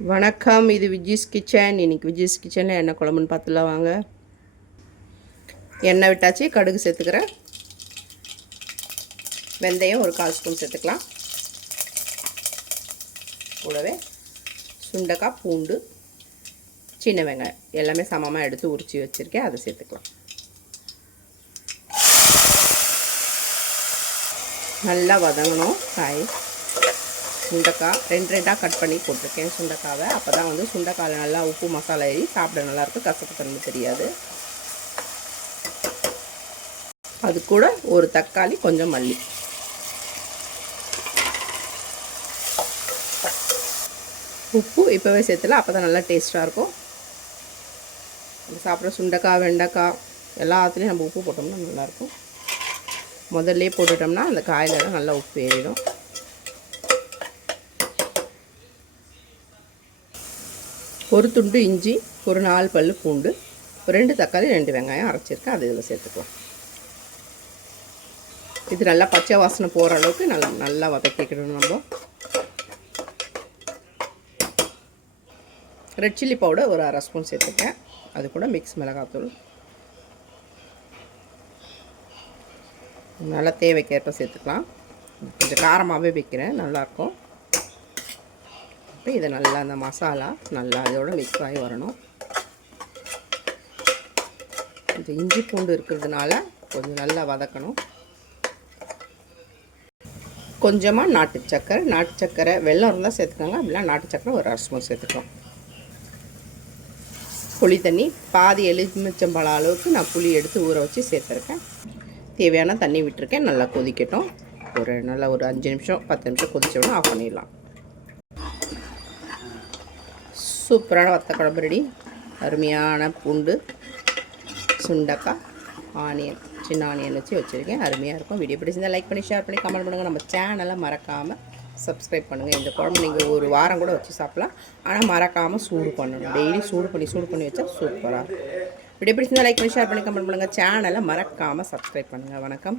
வணக்கம் இது விஜிஸ் கிச்சன். இன்னைக்கு விஜிஸ் கிச்சனில் என்ன குழம்புன்னு பார்த்துலாம் வாங்க. எண்ணெய் விட்டாச்சு கடுகு சேர்த்துக்கிறேன். வெந்தயம் ஒரு கால் ஸ்பூன் சேர்த்துக்கலாம். கூடவே சுண்டக்காய் பூண்டு சின்ன வெங்காயம். எல்லாமே சமமாக எடுத்து உரித்து வச்சுருக்கேன் அதை சேர்த்துக்கலாம். நல்லா வதங்கணும் காய். சுண்டக்காய். ரெண்டு ரெண்டாக கட் பண்ணி போட்டிருக்கேன் சுண்டக்காவை. அப்போ தான் வந்து சுண்டக்காயில் நல்லா உப்பு மசாலா ஏறி சாப்பிட நல்லாயிருக்கும் கசப்பு தன்மை தெரியாது. அது கூட ஒரு தக்காளி கொஞ்சம் மல்லி. உப்பு இப்போவே சேர்த்துல அப்போ தான் நல்லா டேஸ்ட்டாக இருக்கும். சாப்பிட்ற சுண்டைக்காய் வெண்டைக்காய் எல்லாத்துலேயும் நம்ம உப்பு போட்டோம்னா நல்லாயிருக்கும் முதல்ல போட்டுட்டோம்னா அந்த காயிலெல்லாம் நல்லா உப்பு ஏறிடும். ஒரு துண்டு இஞ்சி ஒரு நாலு பல் பூண்டு ஒரு ரெண்டு தக்காளி ரெண்டு வெங்காயம் அரைச்சிருக்கேன். அது இதில் சேர்த்துக்கலாம். இது நல்லா பச்சை வாசனை போகிற அளவுக்கு நல்லா நல்லா வதக்கிக்கணும் நம்ம. ரெட் சில்லி பவுடர் ஒரு அரை ஸ்பூன் சேர்த்துக்கேன் அது கூட மிக்ஸ் மிளகாத்தூள். நல்லா தேவைக்கேற்ப சேர்த்துக்கலாம். கொஞ்சம் காரமாகவே வைக்கிறேன். நல்லாயிருக்கும். இப்போ இதை நல்லா அந்த மசாலா நல்லா இதோட மிக்ஸ் ஆகி வரணும். இந்த இஞ்சி பூண்டு இருக்கிறதுனால கொஞ்சம் நல்லா வதக்கணும். கொஞ்சமாக நாட்டு சக்கரை நாட்டு சக்கரை வெள்ளம் இருந்தால் சேர்த்துக்கோங்க அப்படிலாம் நாட்டு சக்கரை ஒரு அரை ஸ்பூன் சேர்த்துக்கலாம். புளி தண்ணி பாதி எலுமிச்சம்பழம் அளவுக்கு நான் புளி எடுத்து ஊற வச்சு சேர்த்துருக்கேன். தேவையான தண்ணி விட்டுருக்கேன் நல்லா கொதிக்கட்டும். ஒரு நல்லா ஒரு அஞ்சு நிமிஷம் பத்து நிமிஷம் கொதிச்சோடனே ஆஃப் பண்ணிடலாம். சூப்பரான வத்த குழம்பு ரெடி. அருமையான பூண்டு சுண்டக்காய் ஆனியன் சின்ன ஆனியன் வச்சு வச்சுருக்கேன். அருமையாக இருக்கும். வீடியோ பிடிச்சிருந்தால் லைக் பண்ணி ஷேர் பண்ணி கமெண்ட் பண்ணுங்கள் நம்ம சேனலை மறக்காமல் சப்ஸ்கிரைப் பண்ணுங்கள் இந்த குழம்பு நீங்கள் ஒரு வாரம் கூட வச்சு சாப்பிட்லாம். ஆனால் மறக்காமல் சூடு பண்ணணும். டெய்லி சூடு பண்ணி சூடு பண்ணி வச்சா சூப்பராக இருக்கும். வீடியோ பிடிச்சிருந்தால் லைக் பண்ணி ஷேர் பண்ணி கமெண்ட் பண்ணுங்கள் சேனலை மறக்காமல் சப்ஸ்கிரைப் பண்ணுங்கள் வணக்கம்.